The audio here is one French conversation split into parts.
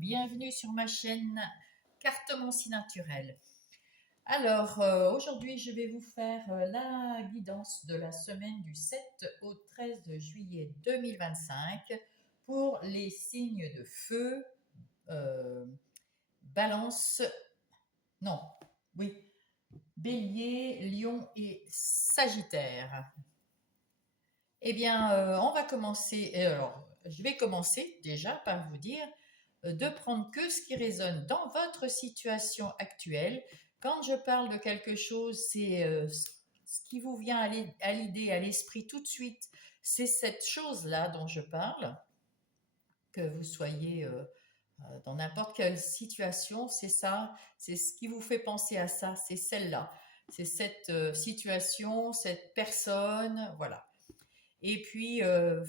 bienvenue sur ma chaîne Cartomancie naturelle. Alors aujourd'hui je vais vous faire la guidance de la semaine du 7 au 13 juillet 2025 pour les signes de feu, euh, balance, non, oui, bélier, lion et sagittaire. Eh bien, on va commencer. Alors, je vais commencer déjà par vous dire de prendre que ce qui résonne dans votre situation actuelle. Quand je parle de quelque chose, c'est ce qui vous vient à l'idée, à l'esprit tout de suite. C'est cette chose-là dont je parle, que vous soyez dans n'importe quelle situation, c'est ça, c'est ce qui vous fait penser à ça, c'est celle-là, c'est cette situation, cette personne, voilà. Et puis,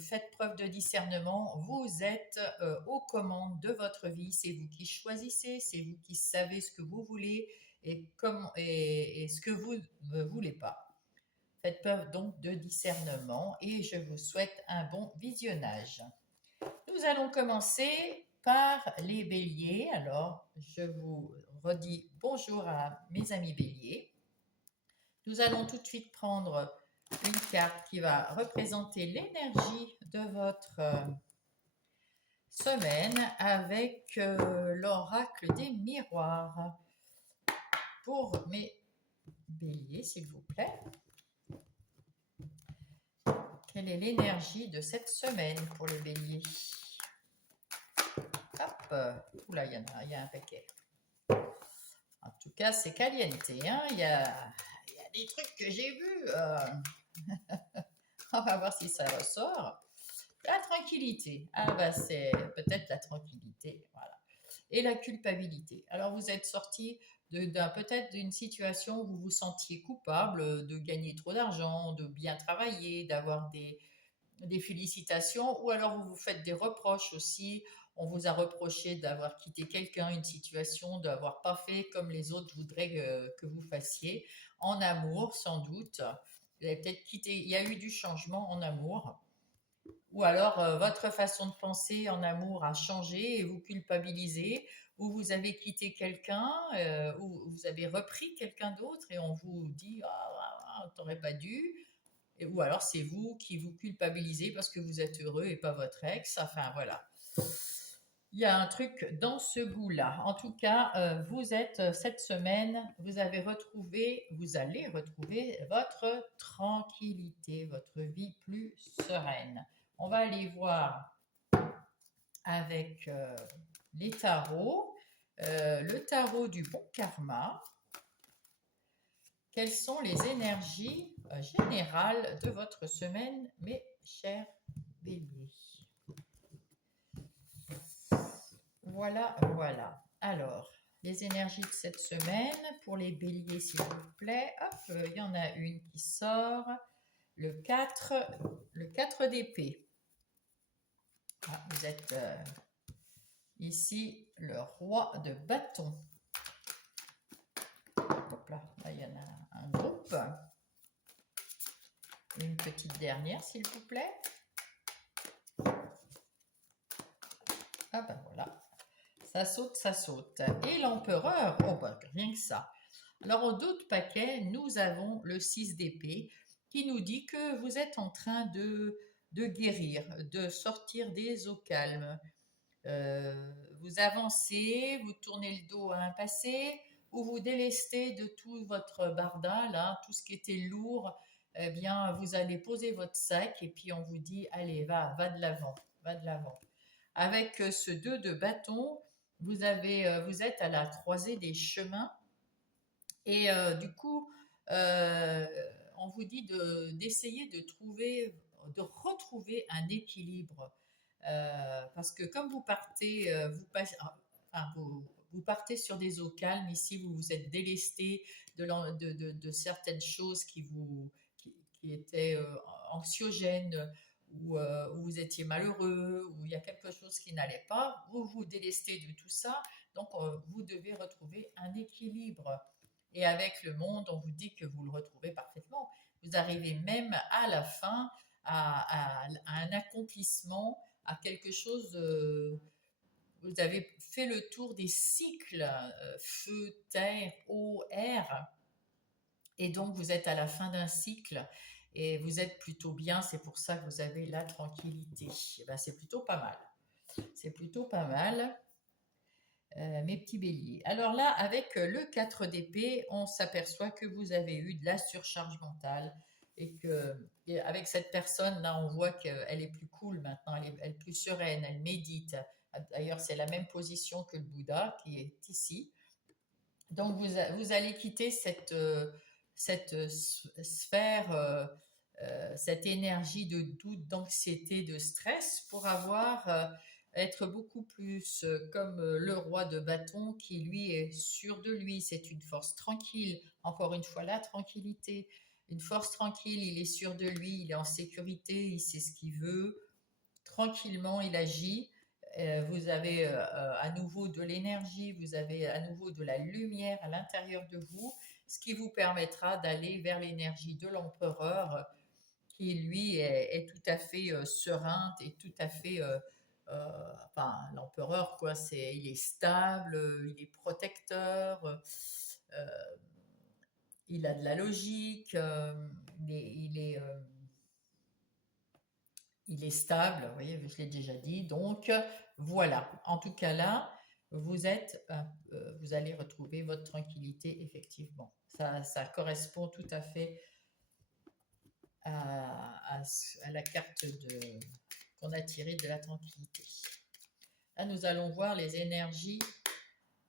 faites preuve de discernement. Vous êtes aux commandes de votre vie. C'est vous qui choisissez, c'est vous qui savez ce que vous voulez et ce que vous ne voulez pas. Faites preuve donc de discernement et je vous souhaite un bon visionnage. Nous allons commencer par les béliers. Alors, je vous redis bonjour à mes amis béliers. Nous allons tout de suite prendre une carte qui va représenter l'énergie de votre semaine avec l'oracle des miroirs. Pour mes béliers, s'il vous plaît, quelle est l'énergie de cette semaine pour le bélier? Hop, oula, il y a un paquet. En tout cas, c'est caliente, hein? Il y a des trucs que j'ai vus. On va voir si ça ressort. La tranquillité. Ah bah c'est peut-être la tranquillité, voilà. Et la culpabilité. Alors vous êtes sorti peut-être d'une situation où vous vous sentiez coupable de gagner trop d'argent, de bien travailler, d'avoir des félicitations, ou alors vous vous faites des reproches aussi. On vous a reproché d'avoir quitté quelqu'un, une situation, d'avoir pas fait comme les autres voudraient que vous fassiez. En amour, sans doute. Vous avez peut-être quitté, il y a eu du changement en amour. Ou alors votre façon de penser en amour a changé et vous culpabilisez, ou vous avez quitté quelqu'un, ou vous avez repris quelqu'un d'autre et on vous dit ah, t'aurais pas dû. Ou alors c'est vous qui vous culpabilisez parce que vous êtes heureux et pas votre ex. Enfin voilà. Il y a un truc dans ce goût-là. En tout cas, vous êtes cette semaine, vous allez retrouver votre tranquillité, votre vie plus sereine. On va aller voir avec les tarots, le tarot du bon karma. Quelles sont les énergies générales de votre semaine, mes chers béliers? Voilà, voilà. Alors, les énergies de cette semaine pour les béliers, s'il vous plaît. Hop, il y en a une qui sort. Le 4, le 4 d'épée. Ah, vous êtes ici le roi de bâton. Hop là, il y en a un groupe. Une petite dernière, s'il vous plaît. Ah ben voilà. Ça saute, ça saute. Et l'empereur, oh ben rien que ça. Alors au d'autres paquets, nous avons le 6 d'épée qui nous dit que vous êtes en train de guérir, de sortir des eaux calmes. Vous avancez, vous tournez le dos à un passé, ou vous délestez de tout votre barda, là, tout ce qui était lourd, eh bien, vous allez poser votre sac et puis on vous dit, allez, va de l'avant, va de l'avant. Avec ce 2 de bâton, vous êtes à la croisée des chemins et du coup, euh, on vous dit d'essayer de retrouver un équilibre. Parce que comme vous partez, vous partez sur des eaux calmes, ici vous vous êtes délesté de certaines choses qui étaient anxiogènes, où vous étiez malheureux, où il y a quelque chose qui n'allait pas, vous vous délestez de tout ça, donc vous devez retrouver un équilibre. Et avec le monde, on vous dit que vous le retrouvez parfaitement. Vous arrivez même à la fin à un accomplissement, à quelque chose vous avez fait le tour des cycles feu, terre, eau, air, et donc vous êtes à la fin d'un cycle et vous êtes plutôt bien, c'est pour ça que vous avez la tranquillité. Eh ben, c'est plutôt pas mal. C'est plutôt pas mal, mes petits béliers. Alors là, avec le 4 d'épée, on s'aperçoit que vous avez eu de la surcharge mentale et que avec cette personne, là, on voit qu'elle est plus cool maintenant, elle est plus sereine, elle médite. D'ailleurs, c'est la même position que le Bouddha qui est ici. Donc, vous allez quitter cette sphère, cette énergie de doute, d'anxiété, de stress pour être beaucoup plus comme le roi de bâton qui, lui, est sûr de lui. C'est une force tranquille. Encore une fois, la tranquillité. Une force tranquille, il est sûr de lui, il est en sécurité, il sait ce qu'il veut. Tranquillement, il agit. Vous avez à nouveau de l'énergie, vous avez à nouveau de la lumière à l'intérieur de vous, ce qui vous permettra d'aller vers l'énergie de l'empereur, qui lui est tout à fait serein et tout à fait, enfin l'empereur quoi, il est stable, il est protecteur, il a de la logique, il est stable, vous voyez, je l'ai déjà dit. Donc voilà, en tout cas là, vous allez retrouver votre tranquillité effectivement. Ça correspond tout à fait à la carte qu'on a tirée de la tranquillité. Là, nous allons voir les énergies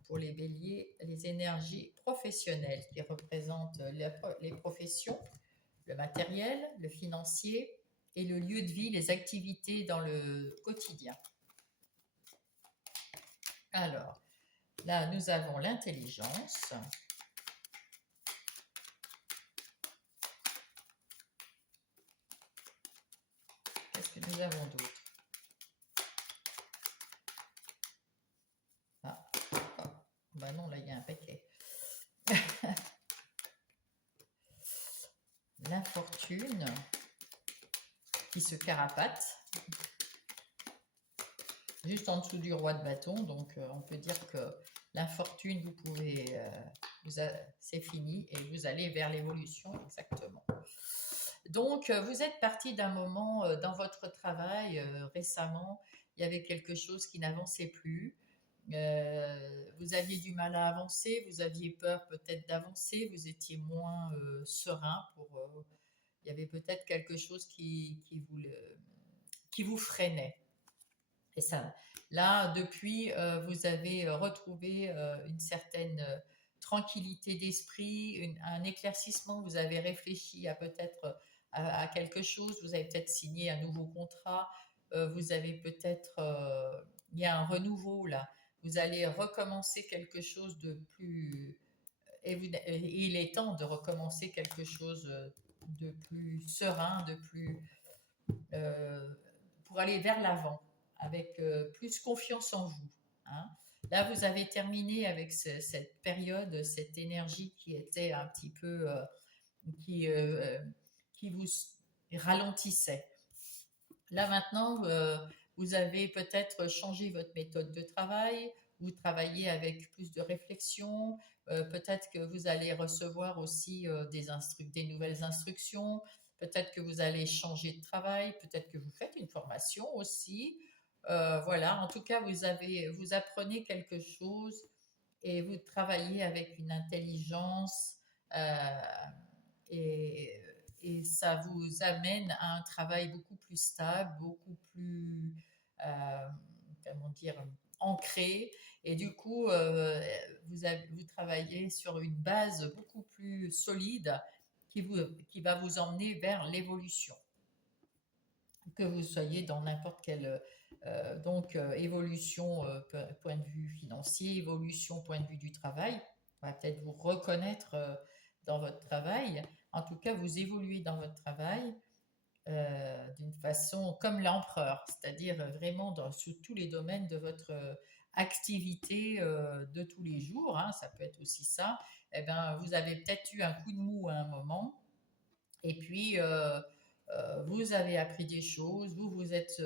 pour les béliers, les énergies professionnelles qui représentent les professions, le matériel, le financier et le lieu de vie, les activités dans le quotidien. Alors, là, nous avons l'intelligence. Qu'est-ce que nous avons d'autre? Ah, oh, bah non, là, il y a un paquet. L'infortune qui se carapate juste en dessous du roi de bâton, donc on peut dire que l'infortune, vous pouvez, c'est fini et vous allez vers l'évolution exactement. Donc vous êtes parti d'un moment dans votre travail récemment, il y avait quelque chose qui n'avançait plus. Vous aviez du mal à avancer, vous aviez peur peut-être d'avancer, vous étiez moins serein il y avait peut-être quelque chose qui vous freinait. Et ça, là, depuis, vous avez retrouvé une certaine tranquillité d'esprit, un éclaircissement. Vous avez réfléchi à peut-être à quelque chose. Vous avez peut-être signé un nouveau contrat. Vous avez peut-être, il y a un renouveau là. Vous allez recommencer quelque chose de plus. Et il est temps de recommencer quelque chose de plus serein, euh, pour aller vers l'avant avec plus confiance en vous. Hein. Là, vous avez terminé avec cette période, cette énergie qui était un petit peu, qui, euh, qui vous ralentissait. Là maintenant, vous avez peut-être changé votre méthode de travail, vous travaillez avec plus de réflexion, peut-être que vous allez recevoir aussi des nouvelles instructions, peut-être que vous allez changer de travail, peut-être que vous faites une formation aussi. Voilà, en tout cas, vous apprenez quelque chose et vous travaillez avec une intelligence euh, et, et ça vous amène à un travail beaucoup plus stable, beaucoup plus, comment dire, ancré. Et du coup, vous travaillez sur une base beaucoup plus solide qui va vous emmener vers l'évolution. Que vous soyez dans n'importe quelle évolution point de vue financier, évolution point de vue du travail, on va peut-être vous reconnaître dans votre travail. En tout cas, vous évoluez dans votre travail d'une façon comme l'empereur, c'est-à-dire vraiment sous tous les domaines de votre activité de tous les jours. Hein, ça peut être aussi ça. Eh ben, vous avez peut-être eu un coup de mou à un moment, et puis vous avez appris des choses, vous vous êtes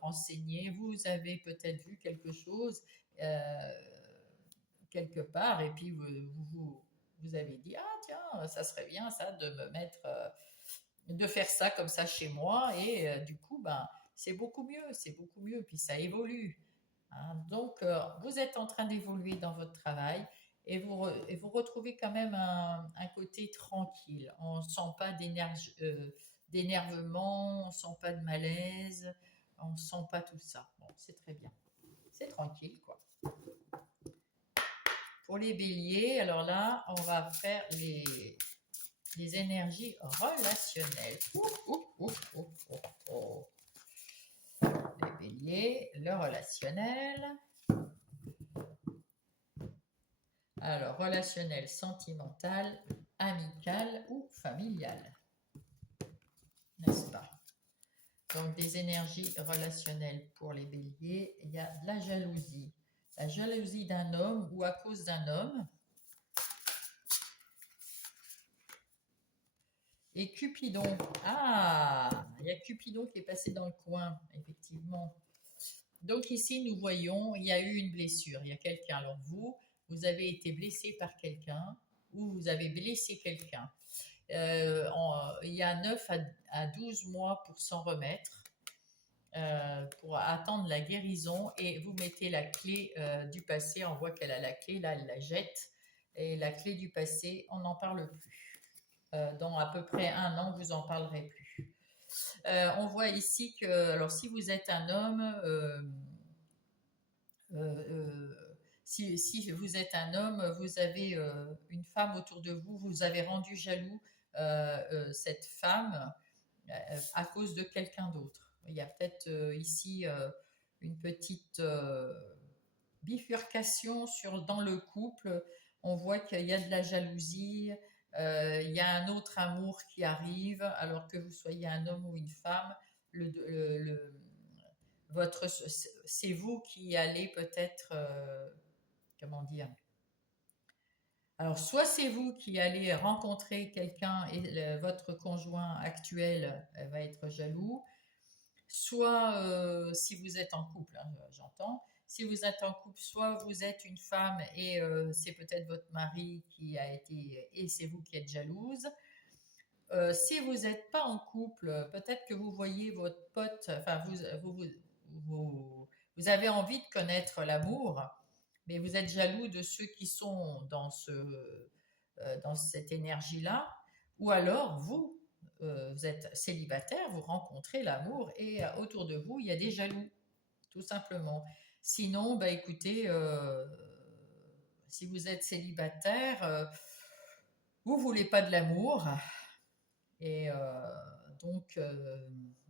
renseigné, vous avez peut-être vu quelque chose euh, quelque part, et puis vous avez dit, ah tiens, ça serait bien ça de me mettre, de faire ça comme ça chez moi, et du coup, ben, c'est beaucoup mieux, puis ça évolue. Hein. Donc, vous êtes en train d'évoluer dans votre travail et et vous retrouvez quand même un côté tranquille. On ne sent pas d'énervement, on ne sent pas de malaise, on ne sent pas tout ça. Bon, c'est très bien. C'est tranquille, quoi. Pour les béliers, alors là, on va faire les énergies relationnelles. Les béliers, le relationnel. Alors, relationnel, sentimental, amical ou familial, n'est-ce pas? Donc, des énergies relationnelles pour les béliers, il y a de la jalousie. La jalousie d'un homme ou à cause d'un homme. Et Cupidon. Ah, il y a Cupidon qui est passé dans le coin, effectivement. Donc ici, nous voyons, il y a eu une blessure. Il y a quelqu'un. Alors vous avez été blessé par quelqu'un ou vous avez blessé quelqu'un. Il y a 9 à 12 mois pour s'en remettre, pour attendre la guérison, et vous mettez la clé du passé. On voit qu'elle a la clé, là elle la jette, et la clé du passé, on n'en parle plus. Dans à peu près un an, vous n'en parlerez plus. On voit ici que, alors si vous êtes un homme, si vous êtes un homme, vous avez une femme autour de vous, vous avez rendu jaloux cette femme à cause de quelqu'un d'autre. Il y a peut-être ici une petite bifurcation dans le couple. On voit qu'il y a de la jalousie, il y a un autre amour qui arrive, alors que vous soyez un homme ou une femme, c'est vous qui allez peut-être, comment dire, alors soit c'est vous qui allez rencontrer quelqu'un et votre conjoint actuel va être jaloux, soit si vous êtes en couple, hein, j'entends, si vous êtes en couple, soit vous êtes une femme et c'est peut-être votre mari qui a été, et c'est vous qui êtes jalouse. Si vous n'êtes pas en couple, peut-être que vous voyez votre pote, enfin vous avez envie de connaître l'amour, mais vous êtes jaloux de ceux qui sont dans cette énergie-là, ou alors vous êtes célibataire, vous rencontrez l'amour et autour de vous, il y a des jaloux, tout simplement. Sinon, bah, écoutez, si vous êtes célibataire, vous ne voulez pas de l'amour, et donc,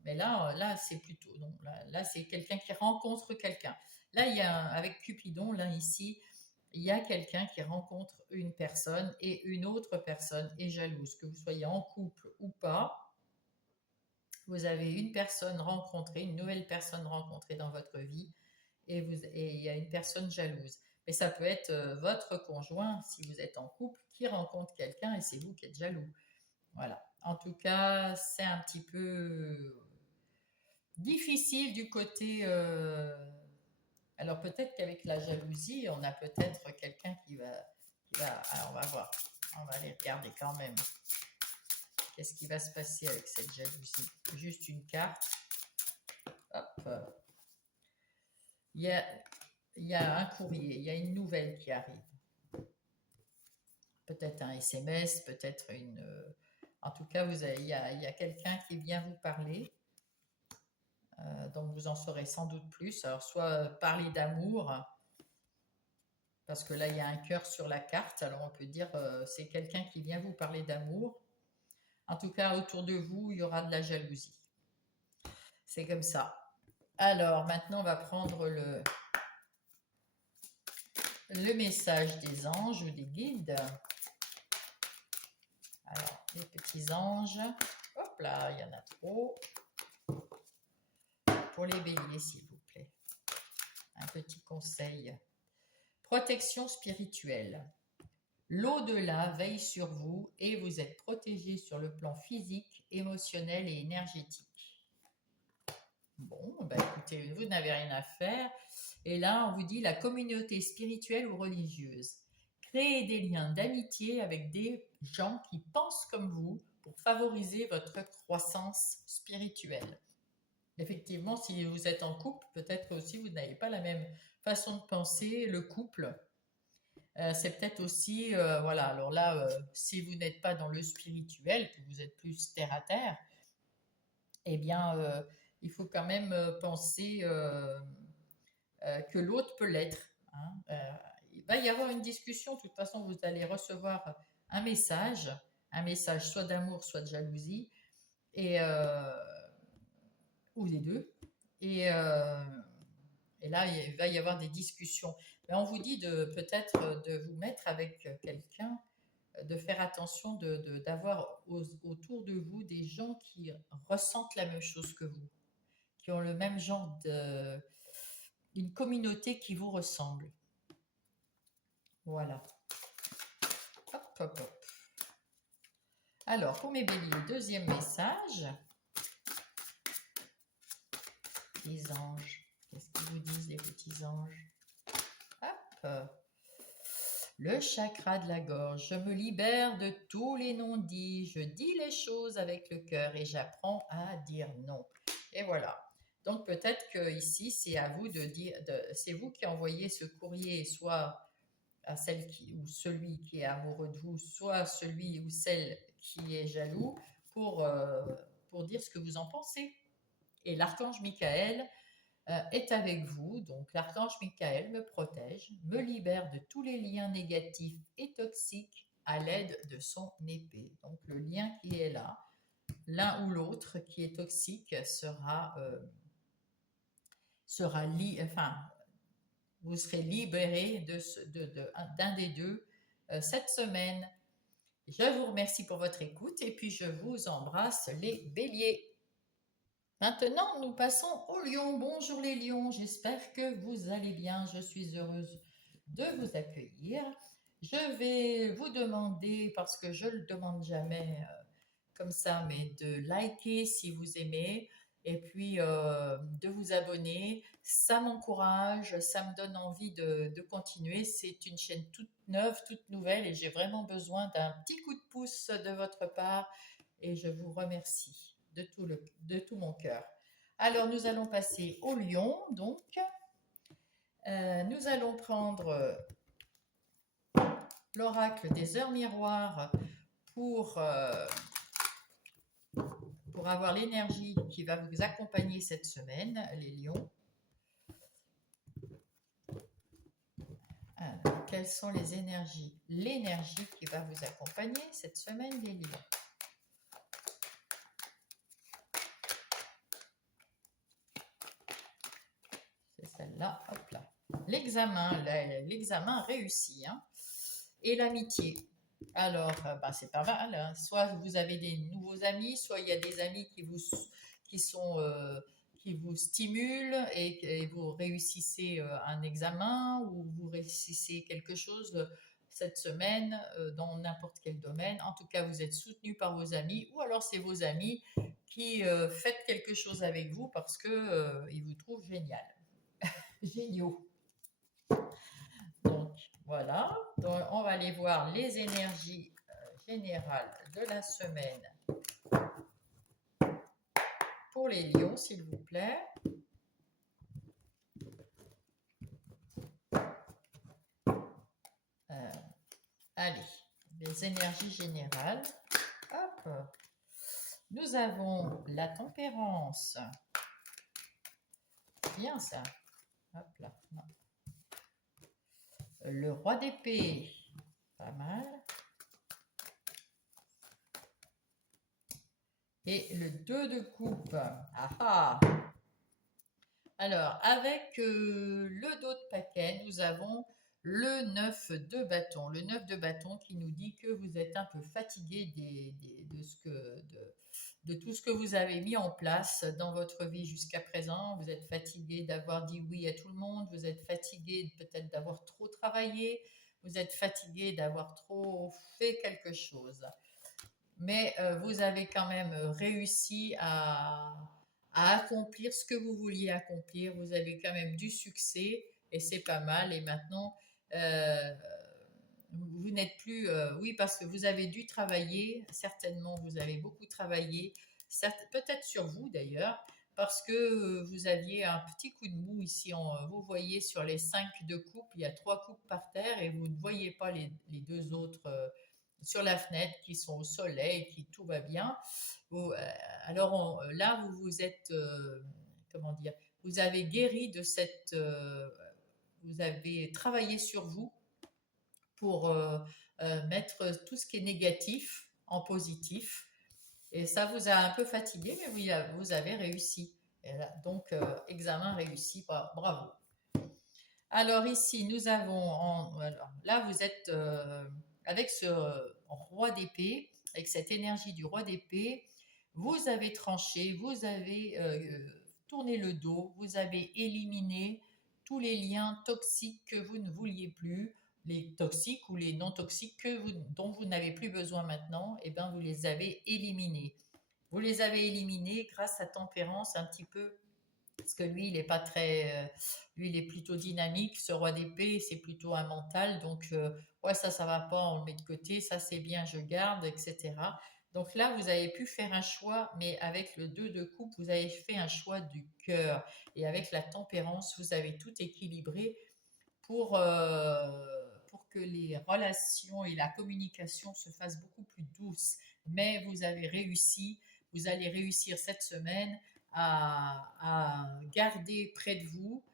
mais là c'est plutôt, non, là c'est quelqu'un qui rencontre quelqu'un. Là, avec Cupidon, là ici, il y a quelqu'un qui rencontre une personne et une autre personne est jalouse. Que vous soyez en couple ou pas, vous avez une personne rencontrée, une nouvelle personne rencontrée dans votre vie, et il y a une personne jalouse. Mais ça peut être votre conjoint, si vous êtes en couple, qui rencontre quelqu'un et c'est vous qui êtes jaloux. Voilà. En tout cas, c'est un petit peu difficile du côté. Alors peut-être qu'avec la jalousie, on a peut-être quelqu'un alors on va voir. On va aller regarder quand même. Qu'est-ce qui va se passer avec cette jalousie? Juste une carte. Hop. Il y a, il y a un courrier, il y a une nouvelle qui arrive. Peut-être un SMS, peut-être une. En tout cas, il y a quelqu'un qui vient vous parler. Donc vous en saurez sans doute plus. Alors soit parler d'amour, parce que là il y a un cœur sur la carte, alors on peut dire c'est quelqu'un qui vient vous parler d'amour. En tout cas, autour de vous, il y aura de la jalousie. C'est comme ça. Alors maintenant, on va prendre le message des anges ou des guides. Alors, les petits anges. Hop là, il y en a trop. Pour les béliers, s'il vous plaît. Un petit conseil. Protection spirituelle. L'au-delà veille sur vous et vous êtes protégé sur le plan physique, émotionnel et énergétique. Bon, bah écoutez, vous n'avez rien à faire. Et là, on vous dit la communauté spirituelle ou religieuse. Créez des liens d'amitié avec des gens qui pensent comme vous pour favoriser votre croissance spirituelle. Effectivement, si vous êtes en couple, peut-être aussi vous n'avez pas la même façon de penser. Le couple, c'est peut-être aussi, voilà, alors là, si vous n'êtes pas dans le spirituel, que vous êtes plus terre à terre, eh bien, il faut quand même penser que l'autre peut l'être, hein. Il va y avoir une discussion, de toute façon, vous allez recevoir un message soit d'amour, soit de jalousie, et, ou les deux. Et, euh, et là, il va y avoir des discussions. Mais on vous dit de peut-être de vous mettre avec quelqu'un, de faire attention d'avoir autour de vous des gens qui ressentent la même chose que vous, qui ont le même genre une communauté qui vous ressemble. Voilà. Hop, hop, hop. Alors, pour mes béliers, deuxième message. Les anges. Qu'est-ce qu'ils vous disent, les petits anges? Hop. Le chakra de la gorge. Je me libère de tous les non-dits. Je dis les choses avec le cœur et j'apprends à dire non. Et voilà. Donc peut-être que ici, c'est à vous de dire, c'est vous qui envoyez ce courrier, soit à celle qui, ou celui qui est amoureux de vous, soit celui ou celle qui est jaloux, pour dire ce que vous en pensez. Et l'archange Michael est avec vous. Donc l'archange Michael me protège, me libère de tous les liens négatifs et toxiques à l'aide de son épée. Donc le lien qui est là, l'un ou l'autre qui est toxique enfin, vous serez libéré d'un des deux cette semaine. Je vous remercie pour votre écoute et puis je vous embrasse les béliers. Maintenant, nous passons aux lions. Bonjour les lions, j'espère que vous allez bien. Je suis heureuse de vous accueillir. Je vais vous demander, parce que je ne le demande jamais comme ça, mais de liker si vous aimez et puis de vous abonner. Ça m'encourage, ça me donne envie de continuer. C'est une chaîne toute neuve, toute nouvelle et j'ai vraiment besoin d'un petit coup de pouce de votre part et je vous remercie de tout mon cœur. Alors, nous allons passer au lion. Donc, nous allons prendre l'oracle des heures miroirs pour avoir l'énergie qui va vous accompagner cette semaine, les lions. Alors, quelles sont les énergies? L'énergie qui va vous accompagner cette semaine, les lions. C'est celle-là, hop là. L'examen réussi, hein. Et l'amitié. Alors, c'est pas mal, hein. Soit vous avez des nouveaux amis, soit il y a des amis qui vous stimulent et vous réussissez un examen ou vous réussissez quelque chose cette semaine dans n'importe quel domaine. En tout cas, vous êtes soutenu par vos amis ou alors c'est vos amis qui fêtent quelque chose avec vous parce que ils vous trouvent génial. Géniaux. Donc, voilà. Donc, on va aller voir les énergies générales de la semaine pour les lions, s'il vous plaît. Allez, les énergies générales. Hop. Nous avons la tempérance. Bien ça. Hop là. Non. Le roi d'épée. Pas mal. Et le 2 de coupe. Ah. Alors, avec le dos de paquet, nous avons le 9 de bâton. Le 9 de bâton qui nous dit que vous êtes un peu fatigué de tout ce que vous avez mis en place dans votre vie jusqu'à présent. Vous êtes fatigué d'avoir dit oui à tout le monde. Vous êtes fatigué peut-être d'avoir trop travaillé. vous êtes fatigué d'avoir trop fait quelque chose. Mais vous avez quand même réussi à accomplir ce que vous vouliez accomplir. Vous avez quand même du succès et c'est pas mal. Et maintenant, euh, vous n'êtes plus, oui, parce que vous avez dû travailler, certainement, vous avez beaucoup travaillé, peut-être sur vous d'ailleurs, parce que vous aviez un petit coup de mou ici. Vous voyez sur les 5 de coupe, il y a 3 coupes par terre et vous ne voyez pas les deux autres sur la fenêtre qui sont au soleil, qui tout va bien. Alors là, vous vous êtes, comment dire, vous avez guéri de cette, vous avez travaillé sur vous pour mettre tout ce qui est négatif en positif. Et ça vous a un peu fatigué, mais vous avez réussi. Et là, donc, examen réussi, bravo. Alors ici, nous avons, alors, là vous êtes avec ce roi d'épée, avec cette énergie du roi d'épée, vous avez tranché, vous avez tourné le dos, vous avez éliminé tous les liens toxiques que vous ne vouliez plus, les toxiques ou les non toxiques dont vous n'avez plus besoin maintenant, et bien vous les avez éliminés. Vous les avez éliminés grâce à tempérance un petit peu parce que lui, il est pas très, lui, il est plutôt dynamique. Ce roi d'épée, c'est plutôt un mental. Donc, ouais, ça va pas, on le met de côté. Ça, c'est bien, je garde, etc. Donc là, vous avez pu faire un choix, mais avec le 2 de coupe, vous avez fait un choix du cœur. Et avec la tempérance, vous avez tout équilibré pour, pour que les relations et la communication se fassent beaucoup plus douces. Mais vous avez réussi, vous allez réussir cette semaine à garder près de vous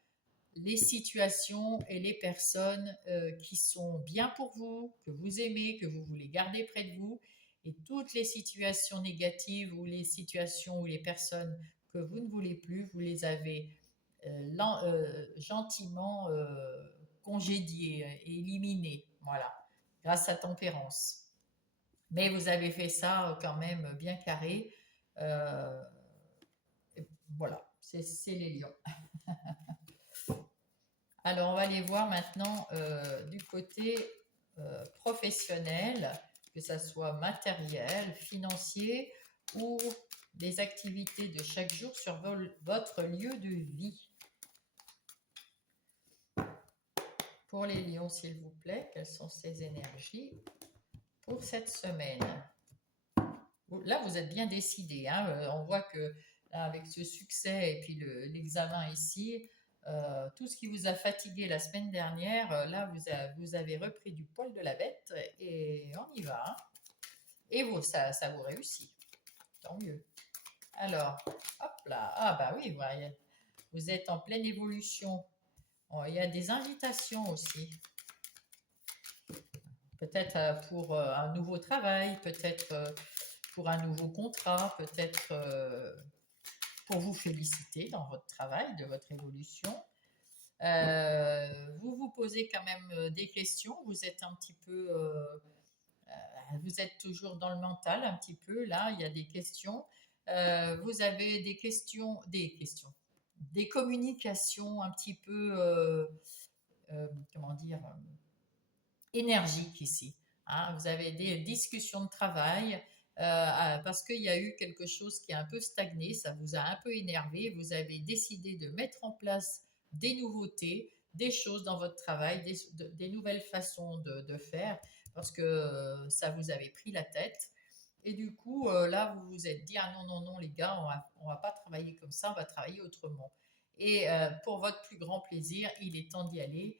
les situations et les personnes qui sont bien pour vous, que vous aimez, que vous voulez garder près de vous, et toutes les situations négatives ou les situations ou les personnes que vous ne voulez plus, vous les avez gentiment congédiées et éliminées, voilà, grâce à tempérance. Mais vous avez fait ça quand même bien carré. Euh, voilà, c'est les lions. Alors, on va aller voir maintenant du côté professionnel, que ça soit matériel, financier ou des activités de chaque jour sur votre lieu de vie. Pour les lions, s'il vous plaît, quelles sont ces énergies pour cette semaine? Là, vous êtes bien décidé. Hein, on voit que là, avec ce succès et puis l'examen ici, tout ce qui vous a fatigué la semaine dernière, là, vous avez repris du poil de la bête et on y va. Hein. Et vous, ça vous réussit. Tant mieux. Alors, hop là. Ah bah oui, voyez, vous êtes en pleine évolution. Oh, il y a des invitations aussi. Peut-être pour un nouveau travail, peut-être pour un nouveau contrat, peut-être pour vous féliciter dans votre travail, de votre évolution. Vous vous posez quand même des questions, vous êtes un petit peu, vous êtes toujours dans le mental un petit peu, là, il y a des questions. Vous avez des communications un petit peu, comment dire, énergiques ici. Hein. Vous avez des discussions de travail parce qu'il y a eu quelque chose qui a un peu stagné, ça vous a un peu énervé. Vous avez décidé de mettre en place des nouveautés, des choses dans votre travail, des nouvelles façons de faire parce que ça vous avait pris la tête. Et du coup, là, vous vous êtes dit, ah non, non, non, les gars, on va pas travailler comme ça, on va travailler autrement. Et pour votre plus grand plaisir, il est temps d'y aller.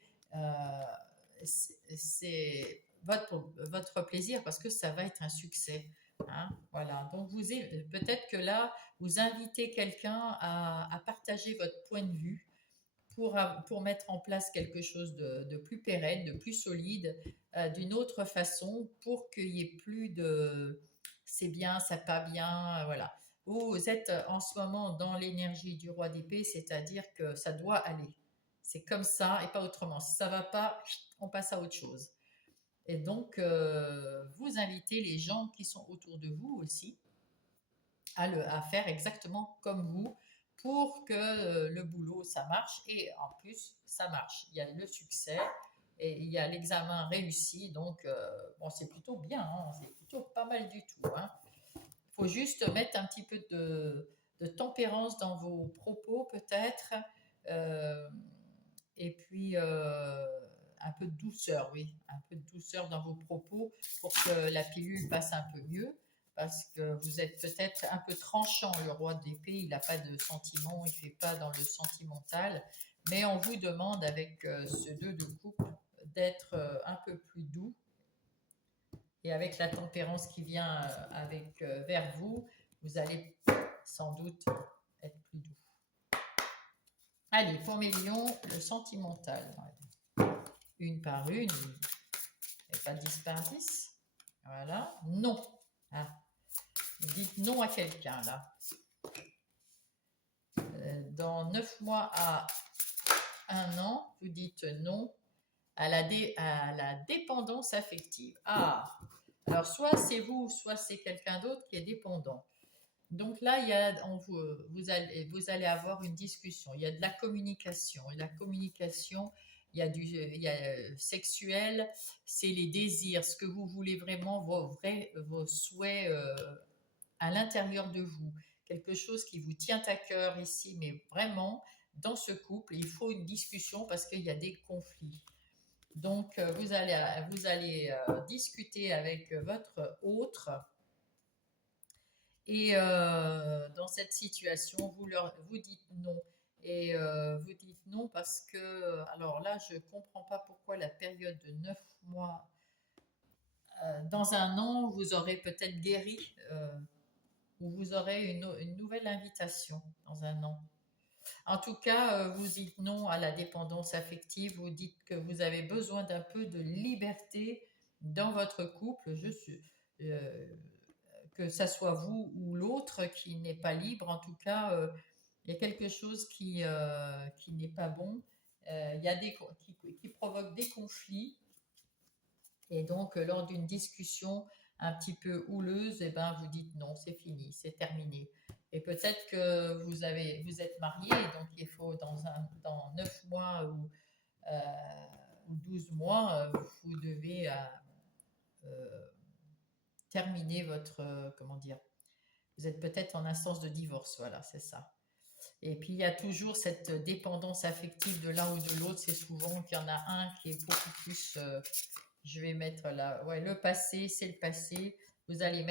C'est votre plaisir parce que ça va être un succès. Hein, voilà. Donc peut-être que là, vous invitez quelqu'un à partager votre point de vue pour mettre en place quelque chose de plus pérenne, de plus solide, d'une autre façon, pour qu'il n'y ait plus de c'est bien, ça pas bien, voilà. Vous êtes en ce moment dans l'énergie du roi d'épée, c'est-à-dire que ça doit aller. C'est comme ça et pas autrement. Si ça va pas, on passe à autre chose. Et donc, vous invitez les gens qui sont autour de vous aussi à faire exactement comme vous pour que le boulot, ça marche. Et en plus, ça marche. Il y a le succès. et il y a l'examen réussi, donc bon, c'est plutôt bien, hein, c'est plutôt pas mal du tout, hein. Il faut juste mettre un petit peu de tempérance dans vos propos peut-être, euh, et puis un peu de douceur, oui, un peu de douceur dans vos propos pour que la pilule passe un peu mieux, parce que vous êtes peut-être un peu tranchant. Le roi d'épée, il n'a pas de sentiment, il ne fait pas dans le sentimental, mais on vous demande avec ce 2 de coupe d'être un peu plus doux, et avec la tempérance qui vient vers vous, vous allez sans doute être plus doux. Allez, pour mes lions, le sentimental. Une par une, et pas 10 par 10. Voilà. Non. Ah. Vous dites non à quelqu'un, là. Dans 9 mois à 1 an, vous dites non à la dépendance affective. Ah. Alors, soit c'est vous, soit c'est quelqu'un d'autre qui est dépendant. Donc là, vous allez avoir une discussion. Il y a de la communication. Et la communication, il y a sexuel, c'est les désirs, ce que vous voulez vraiment, vos souhaits à l'intérieur de vous. Quelque chose qui vous tient à cœur ici, mais vraiment, dans ce couple, il faut une discussion parce qu'il y a des conflits. Donc, vous allez discuter avec votre autre, et dans cette situation, vous dites non. Et vous dites non parce que, alors là, je ne comprends pas pourquoi la période de 9 mois, dans 1 an, vous aurez peut-être guéri, ou vous aurez une nouvelle invitation dans 1 an. En tout cas, vous dites non à la dépendance affective, vous dites que vous avez besoin d'un peu de liberté dans votre couple. Euh, que ça soit vous ou l'autre qui n'est pas libre, en tout cas, il y a quelque chose qui n'est pas bon. Il y a qui provoque des conflits, et donc lors d'une discussion un petit peu houleuse, eh ben, vous dites non, c'est fini, c'est terminé. Et peut-être que vous êtes marié, donc il faut dans 9 mois ou 12 mois, vous devez terminer votre, comment dire, vous êtes peut-être en instance de divorce, voilà, c'est ça. Et puis il y a toujours cette dépendance affective de l'un ou de l'autre. C'est souvent qu'il y en a un qui est beaucoup plus. Je vais mettre là, ouais, le passé, c'est le passé. Vous allez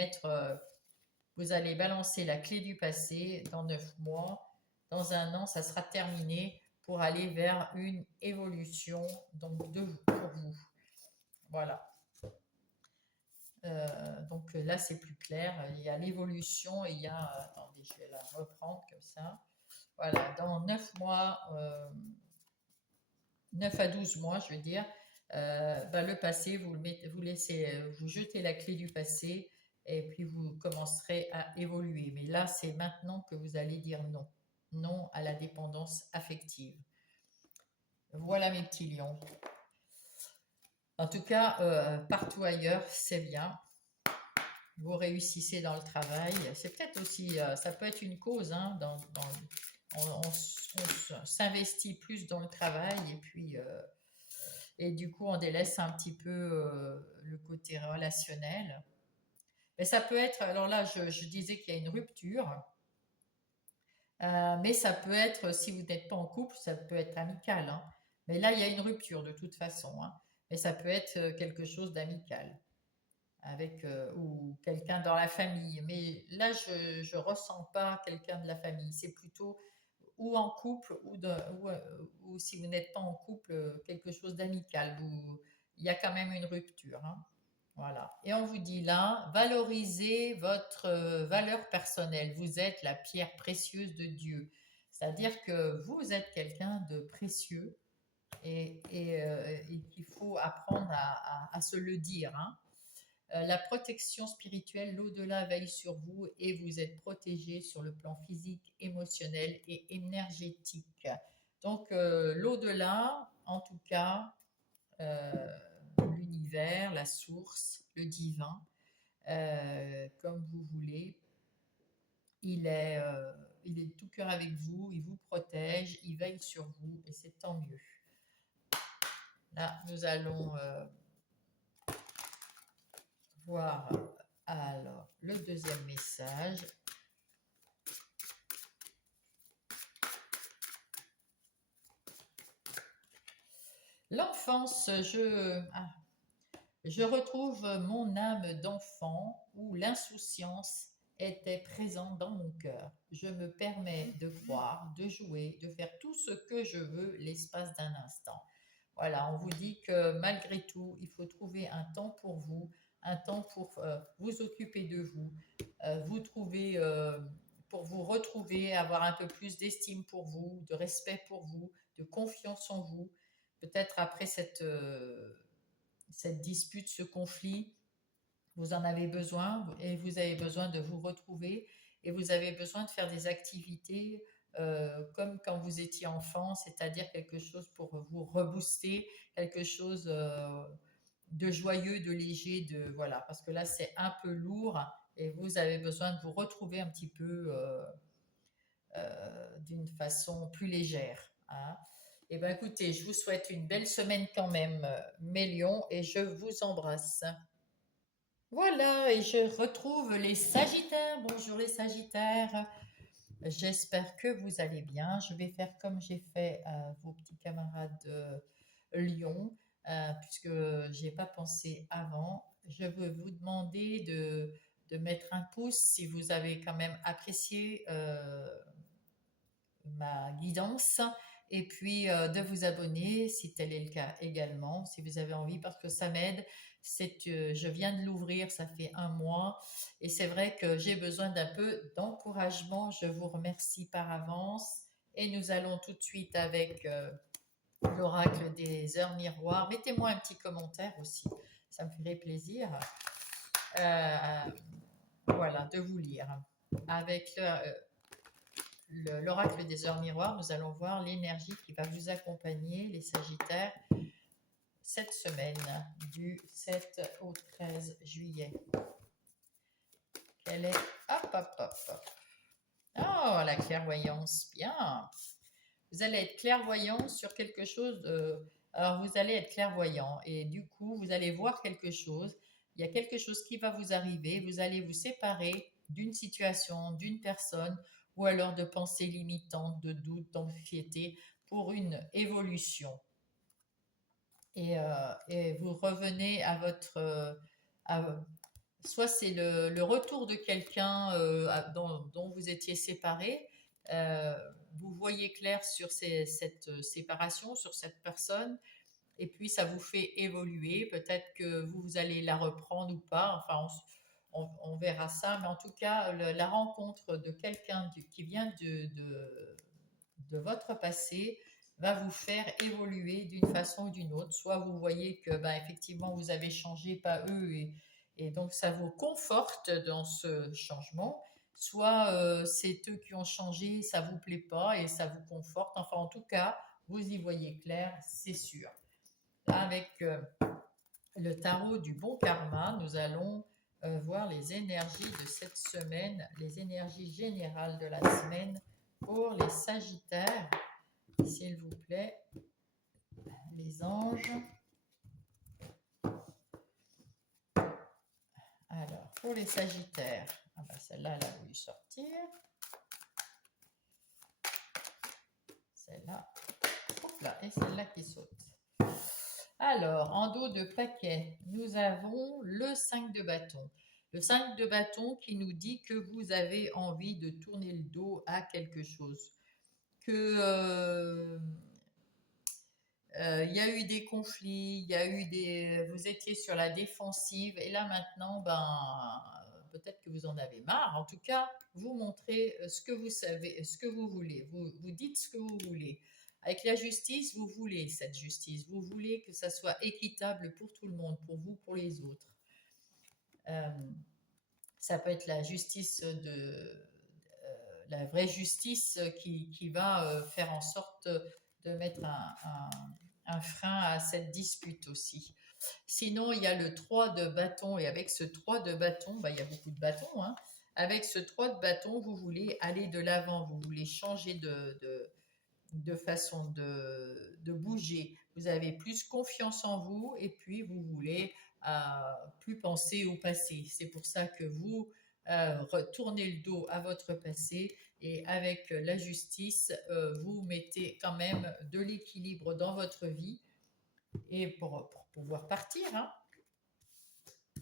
vous allez balancer la clé du passé dans 9 mois. Dans 1 an, ça sera terminé pour aller vers une évolution donc pour vous. Voilà. Donc là, c'est plus clair. Il y a l'évolution et il y a. Attendez, je vais la reprendre comme ça. Voilà, dans 9 mois, 9 à 12 mois, je veux dire, le passé, vous laissez, vous jetez la clé du passé et puis vous commencerez à évoluer. Mais là, c'est maintenant que vous allez dire non. Non à la dépendance affective. Voilà mes petits lions. En tout cas, partout ailleurs, c'est bien. Vous réussissez dans le travail. C'est peut-être aussi, ça peut être une cause, hein, on s'investit plus dans le travail, et puis et du coup on délaisse un petit peu le côté relationnel. Mais ça peut être, alors là je disais qu'il y a une rupture, mais ça peut être, si vous n'êtes pas en couple, ça peut être amical, hein. Mais là il y a une rupture de toute façon, hein. Mais ça peut être quelque chose d'amical avec ou quelqu'un dans la famille. Mais là, je ressens pas quelqu'un de la famille. C'est plutôt ou en couple ou si vous n'êtes pas en couple, quelque chose d'amical. Il y a quand même une rupture, hein. Voilà. Et on vous dit là, valorisez votre valeur personnelle. Vous êtes la pierre précieuse de Dieu. C'est-à-dire que vous êtes quelqu'un de précieux, et qu'il faut apprendre à se le dire, hein. La protection spirituelle, l'au-delà veille sur vous et vous êtes protégé sur le plan physique, émotionnel et énergétique. Donc l'au-delà, en tout cas, euh, l'univers, la source, le divin, comme vous voulez, il est de tout cœur avec vous, il vous protège, il veille sur vous et c'est tant mieux. Là, nous allons voir alors le deuxième message. L'enfance, je retrouve mon âme d'enfant où l'insouciance était présente dans mon cœur. Je me permets de croire, de jouer, de faire tout ce que je veux l'espace d'un instant. Voilà, on vous dit que malgré tout, il faut trouver un temps pour vous, un temps pour vous occuper de vous, vous trouver, pour vous retrouver, avoir un peu plus d'estime pour vous, de respect pour vous, de confiance en vous. Peut-être après cette dispute, ce conflit, vous en avez besoin et vous avez besoin de vous retrouver et vous avez besoin de faire des activités comme quand vous étiez enfant, c'est-à-dire quelque chose pour vous rebooster, quelque chose de joyeux, de léger, de voilà, parce que là c'est un peu lourd et vous avez besoin de vous retrouver un petit peu d'une façon plus légère. Hein. Eh bien, écoutez, je vous souhaite une belle semaine quand même, mes lions, et je vous embrasse. Voilà, et je retrouve les Sagittaires. Bonjour les Sagittaires. J'espère que vous allez bien. Je vais faire comme j'ai fait à vos petits camarades Lions, puisque j'ai pas pensé avant. Je veux vous demander de mettre un pouce si vous avez quand même apprécié ma guidance et puis de vous abonner si tel est le cas également, si vous avez envie, parce que ça m'aide. Je viens de l'ouvrir, ça fait un mois et c'est vrai que j'ai besoin d'un peu d'encouragement. Je vous remercie par avance et nous allons tout de suite avec l'oracle des heures miroirs. Mettez-moi un petit commentaire aussi, ça me ferait plaisir. Euh, voilà, de vous lire. Avec l'oracle des heures miroirs, nous allons voir l'énergie qui va vous accompagner, les Sagittaires, cette semaine du 7 au 13 juillet. Quelle est... Hop, hop, hop, hop. Oh, la clairvoyance, bien. Vous allez être clairvoyant sur quelque chose. Alors, vous allez être clairvoyant et du coup, vous allez voir quelque chose. Il y a quelque chose qui va vous arriver. Vous allez vous séparer d'une situation, d'une personne ou alors de pensées limitantes, de doutes, d'anxiété pour une évolution. Et vous revenez à votre... soit c'est le retour de quelqu'un dont vous étiez séparé, vous voyez clair sur cette séparation, sur cette personne, et puis ça vous fait évoluer. Peut-être que vous allez la reprendre ou pas, enfin on verra ça, mais en tout cas, la rencontre de quelqu'un qui vient de votre passé va vous faire évoluer d'une façon ou d'une autre. Soit vous voyez que ben, effectivement vous avez changé, pas eux, et donc ça vous conforte dans ce changement. Soit c'est eux qui ont changé, ça vous plaît pas et ça vous conforte. Enfin, en tout cas, vous y voyez clair, c'est sûr. Avec le tarot du bon karma, nous allons voir les énergies de cette semaine, les énergies générales de la semaine pour les Sagittaires. S'il vous plaît, les anges. Alors, pour les Sagittaires, ah ben celle-là, elle a voulu sortir. Celle-là, hop là, et celle-là qui saute. Alors, en dos de paquet, nous avons le 5 de bâton. Le 5 de bâton qui nous dit que vous avez envie de tourner le dos à quelque chose. Que il y a eu des conflits, il y a eu vous étiez sur la défensive et là maintenant, ben peut-être que vous en avez marre. En tout cas, vous montrez ce que vous savez, ce que vous voulez. Vous dites ce que vous voulez. Avec la justice, vous voulez cette justice. Vous voulez que ça soit équitable pour tout le monde, pour vous, pour les autres. Euh, Ça peut être la justice la vraie justice qui va faire en sorte de mettre un frein à cette dispute aussi. Sinon, il y a le 3 de bâton, et avec ce 3 de bâton, bah, il y a beaucoup de bâtons. Hein. Avec ce 3 de bâton, vous voulez aller de l'avant, vous voulez changer de façon de bouger. vous avez plus confiance en vous et puis vous voulez plus penser au passé. C'est pour ça que vous retournez le dos à votre passé et avec la justice, vous mettez quand même de l'équilibre dans votre vie et pour pouvoir partir. Hein.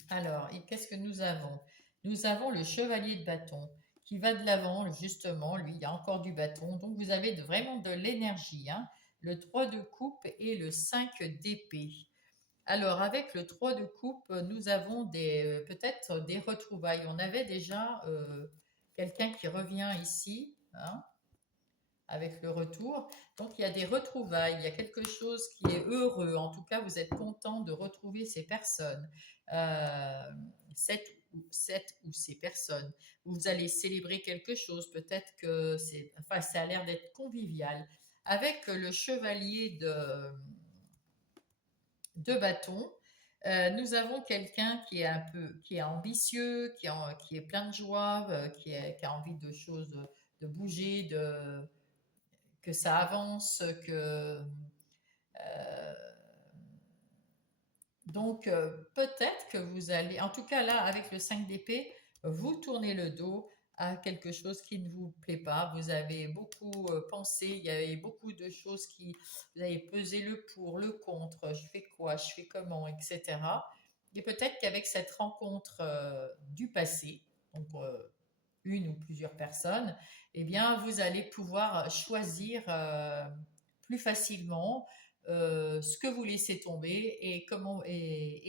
Alors, qu'est-ce que nous avons? Nous avons le chevalier de bâton qui va de l'avant, justement, lui, il y a encore du bâton, donc vous avez vraiment de l'énergie. Hein. Le 3 de coupe et le 5 d'épée. Alors, avec le 3 de coupe, nous avons peut-être des retrouvailles. On avait déjà quelqu'un qui revient ici, hein, avec le retour. Donc, il y a des retrouvailles, il y a quelque chose qui est heureux. En tout cas, vous êtes content de retrouver ces personnes, euh, cette ou ces personnes. Vous allez célébrer quelque chose. Peut-être que ça a l'air d'être convivial. Avec le chevalier de bâton, nous avons quelqu'un qui est ambitieux, qui est plein de joie, qui a envie de choses, de bouger, que ça avance, euh, donc peut-être que vous allez, en tout cas là, avec le 5 d'épée, vous tournez le dos à quelque chose qui ne vous plaît pas. Vous avez beaucoup pensé, il y avait beaucoup de choses vous avez pesé le pour, le contre, je fais quoi, je fais comment, etc. Et peut-être qu'avec cette rencontre du passé, donc une ou plusieurs personnes, eh bien, vous allez pouvoir choisir plus facilement ce que vous laissez tomber et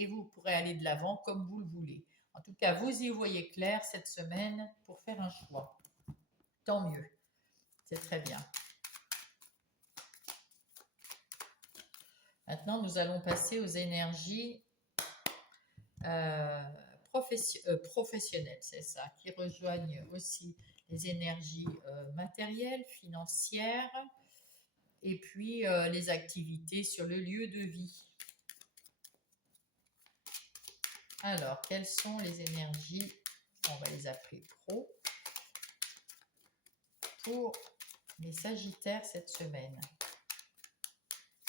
vous pourrez aller de l'avant comme vous le voulez. En tout cas, vous y voyez clair cette semaine pour faire un choix. Tant mieux. C'est très bien. Maintenant, nous allons passer aux énergies professionnelles, c'est ça, qui rejoignent aussi les énergies matérielles, financières, et puis les activités sur le lieu de vie. Alors, quelles sont les énergies? On va les appeler pro pour les Sagittaires cette semaine.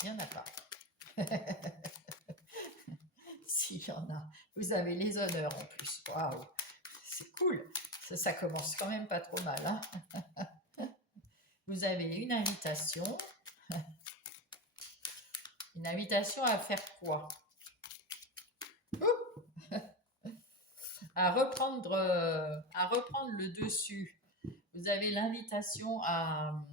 Il n'y en a pas. S'il y en a, vous avez les honneurs en plus. Waouh, c'est cool. Ça commence quand même pas trop mal. Hein. Vous avez une invitation. Une invitation à faire quoi? À reprendre le dessus. Vous avez l'invitation à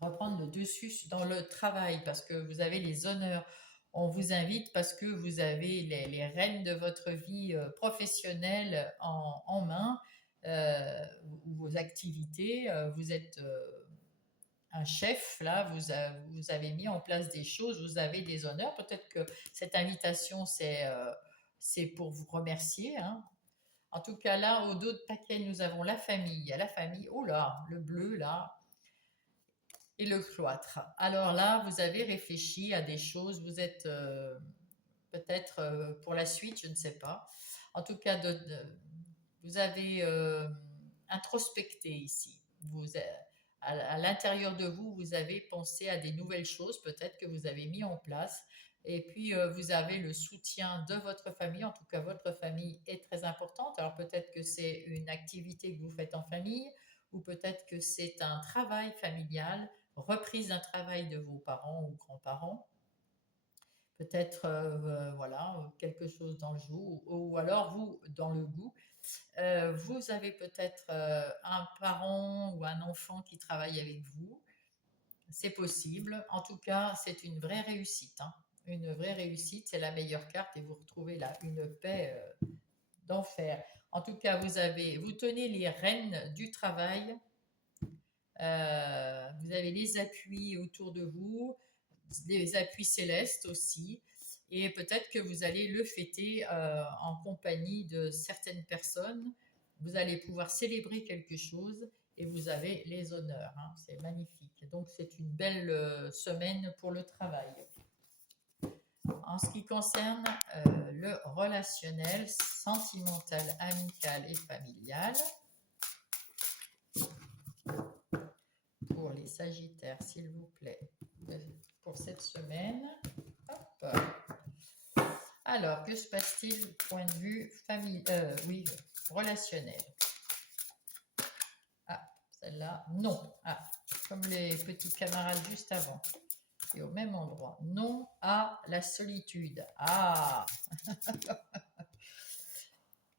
reprendre le dessus dans le travail parce que vous avez les honneurs. On vous invite parce que vous avez les rênes de votre vie professionnelle en main, vos activités. Vous êtes un chef, là, vous avez mis en place des choses, vous avez des honneurs. Peut-être que cette invitation, c'est pour vous remercier. Hein. En tout cas, là, au dos de paquet, nous avons la famille. Il y a la famille, oh là, le bleu, là, et le cloître. Alors là, vous avez réfléchi à des choses, vous êtes peut-être pour la suite, je ne sais pas. En tout cas, vous avez introspecté ici. À l'intérieur de vous, vous avez pensé à des nouvelles choses, peut-être que vous avez mis en place. Et puis, vous avez le soutien de votre famille. En tout cas, votre famille est très importante. Alors, peut-être que c'est une activité que vous faites en famille, ou peut-être que c'est un travail familial, reprise d'un travail de vos parents ou grands-parents. Peut-être, voilà, quelque chose dans le jour, ou alors vous, dans le goût. Vous avez peut-être un parent ou un enfant qui travaille avec vous. C'est possible. En tout cas, c'est une vraie réussite. Hein. Une vraie réussite, c'est la meilleure carte et vous retrouvez là une paix d'enfer. En tout cas, vous tenez les rênes du travail. Vous avez les appuis autour de vous, des appuis célestes aussi. Et peut-être que vous allez le fêter en compagnie de certaines personnes. Vous allez pouvoir célébrer quelque chose et vous avez les honneurs. Hein. C'est magnifique. Donc c'est une belle semaine pour le travail. En ce qui concerne le relationnel, sentimental, amical et familial, pour les Sagittaires, s'il vous plaît. pour cette semaine. Hop. Alors, que se passe-t-il du point de vue oui, relationnel? Ah, celle-là, non. Ah, comme les petits camarades juste avant. Et au même endroit. Non à la solitude. Ah.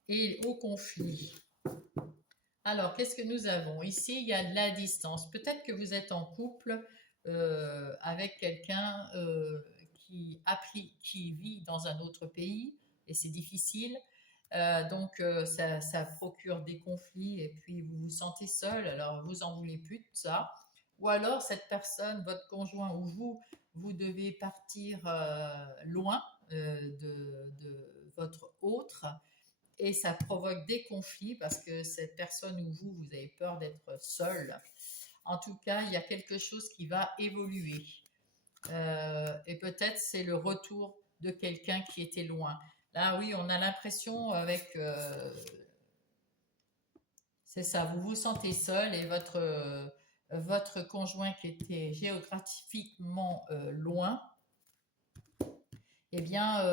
Et au conflit. Alors, qu'est-ce que nous avons? Ici, il y a de la distance. Peut-être que vous êtes en couple avec quelqu'un qui vit dans un autre pays et c'est difficile. Ça procure des conflits et puis vous vous sentez seul, alors vous en voulez plus de ça. Ou alors cette personne, votre conjoint ou vous devez partir loin de votre autre et ça provoque des conflits parce que cette personne ou vous avez peur d'être seul. En tout cas, il y a quelque chose qui va évoluer. Et peut-être c'est le retour de quelqu'un qui était loin. Là, oui, on a l'impression avec... c'est ça, vous vous sentez seul et votre conjoint qui était géographiquement loin, eh bien,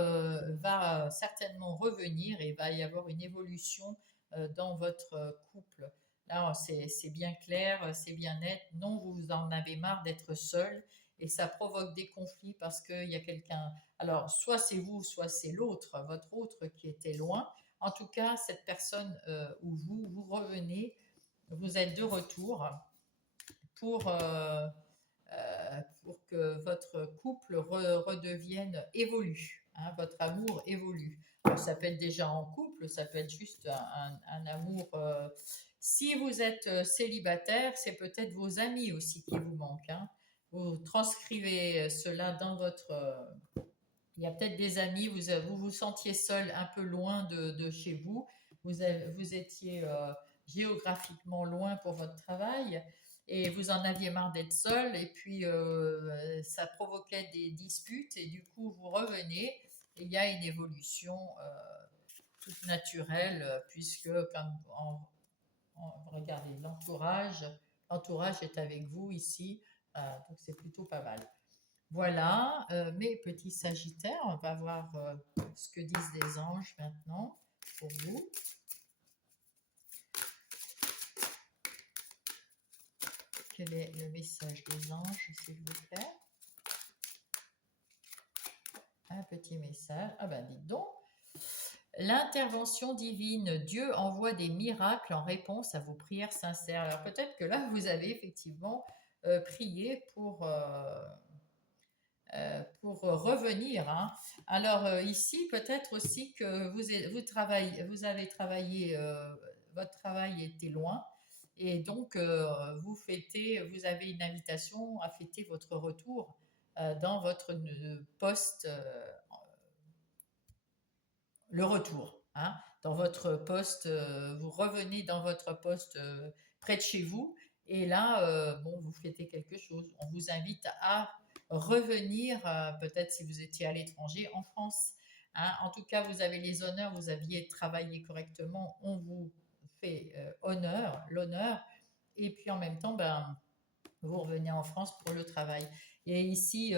va certainement revenir et va y avoir une évolution dans votre couple. Là, c'est bien clair, c'est bien net. Non, vous en avez marre d'être seul et ça provoque des conflits parce qu'il y a quelqu'un. Alors, soit c'est vous, soit c'est l'autre, votre autre qui était loin. En tout cas, cette personne ou vous revenez, vous êtes de retour pour, euh, pour que votre couple redevienne, évolue, hein, votre amour évolue. Alors, ça peut être déjà en couple, ça peut être juste un amour. Si vous êtes célibataire, c'est peut-être vos amis aussi qui vous manquent. Hein. Vous transcrivez cela dans votre... il y a peut-être des amis, vous vous sentiez seul un peu loin de chez vous, vous étiez géographiquement loin pour votre travail et vous en aviez marre d'être seul et puis ça provoquait des disputes et du coup vous revenez et il y a une évolution toute naturelle puisque regardez l'entourage est avec vous ici, donc c'est plutôt pas mal. Voilà, mes petits sagittaires, on va voir ce que disent les anges maintenant pour vous. Quel est le message des anges, s'il vous plaît? Un petit message. Ah ben dites donc. L'intervention divine, Dieu envoie des miracles en réponse à vos prières sincères. Alors peut-être que là, vous avez effectivement prié pour revenir. Hein. Alors ici, peut-être aussi que vous avez travaillé, votre travail était loin, et donc vous avez une invitation à fêter votre retour dans votre poste, le retour. Hein, dans votre poste, vous revenez dans votre poste près de chez vous, et là, bon, vous fêtez quelque chose. On vous invite à revenir, peut-être si vous étiez à l'étranger, en France. Hein. En tout cas, vous avez les honneurs, vous aviez travaillé correctement, on vous fait l'honneur, et puis en même temps, ben, vous revenez en France pour le travail. Et ici,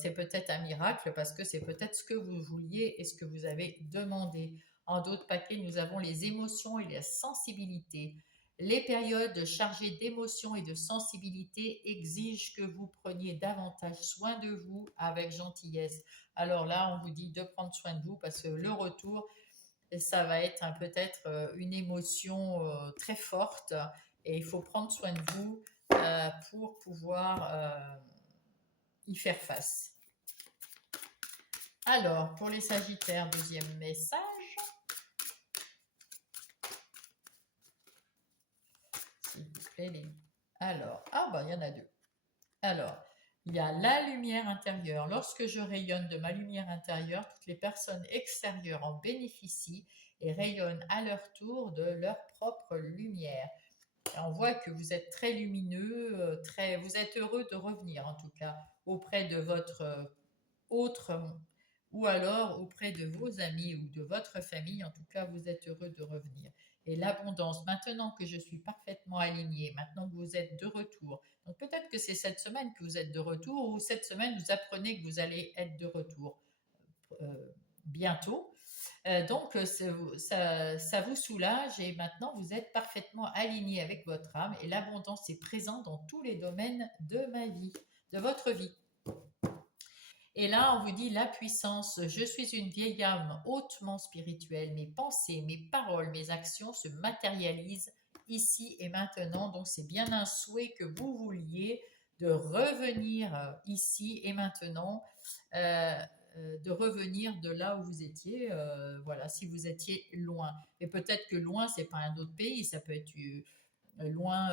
c'est peut-être un miracle parce que c'est peut-être ce que vous vouliez et ce que vous avez demandé. En d'autres paquets, nous avons les émotions et la sensibilité. Les périodes chargées d'émotions et de sensibilité exigent que vous preniez davantage soin de vous avec gentillesse. Alors là, on vous dit de prendre soin de vous parce que le retour, ça va être peut-être une émotion très forte et il faut prendre soin de vous pour pouvoir y faire face. Alors, pour les Sagittaires, deuxième message. S'il vous plaît. Alors, il y en a deux. Alors, il y a la lumière intérieure. Lorsque je rayonne de ma lumière intérieure, toutes les personnes extérieures en bénéficient et rayonnent à leur tour de leur propre lumière. Et on voit que vous êtes très lumineux, vous êtes heureux de revenir en tout cas auprès de votre autre ou alors auprès de vos amis ou de votre famille. En tout cas, vous êtes heureux de revenir. Et l'abondance, maintenant que je suis parfaitement alignée, maintenant que vous êtes de retour, Donc peut-être que c'est cette semaine que vous êtes de retour ou cette semaine vous apprenez que vous allez être de retour euh, bientôt. Ça vous soulage et maintenant vous êtes parfaitement aligné avec votre âme et l'abondance est présente dans tous les domaines de ma vie, de votre vie. Et là, on vous dit la puissance. Je suis une vieille âme hautement spirituelle. Mes pensées, mes paroles, mes actions se matérialisent ici et maintenant. Donc, c'est bien un souhait que vous vouliez de revenir ici et maintenant, euh, de revenir de là où vous étiez. Voilà, si vous étiez loin. Et peut-être que loin, c'est pas un autre pays. Ça peut être loin,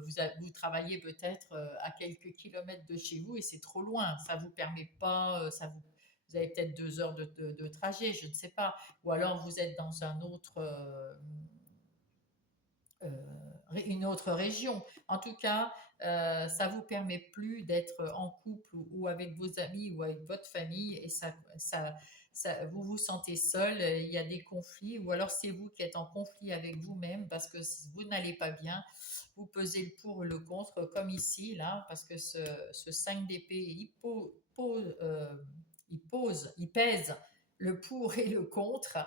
vous travaillez peut-être à quelques kilomètres de chez vous et c'est trop loin. Ça vous permet pas, vous avez peut-être 2 heures de trajet, je ne sais pas. Ou alors vous êtes dans euh, une autre région. En tout cas, ça vous permet plus d'être en couple ou avec vos amis ou avec votre famille et vous vous sentez seul, il y a des conflits ou alors c'est vous qui êtes en conflit avec vous-même parce que si vous n'allez pas bien, vous pesez le pour et le contre comme ici, là, parce que ce 5 d'épée, il pèse le pour et le contre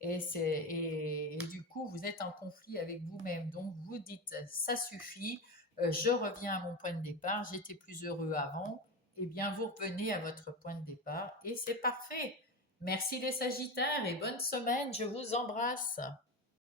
et du coup, vous êtes en conflit avec vous-même. Donc, vous dites, ça suffit, je reviens à mon point de départ, j'étais plus heureux avant. Eh bien, vous revenez à votre point de départ et c'est parfait. Merci les Sagittaires et bonne semaine, je vous embrasse.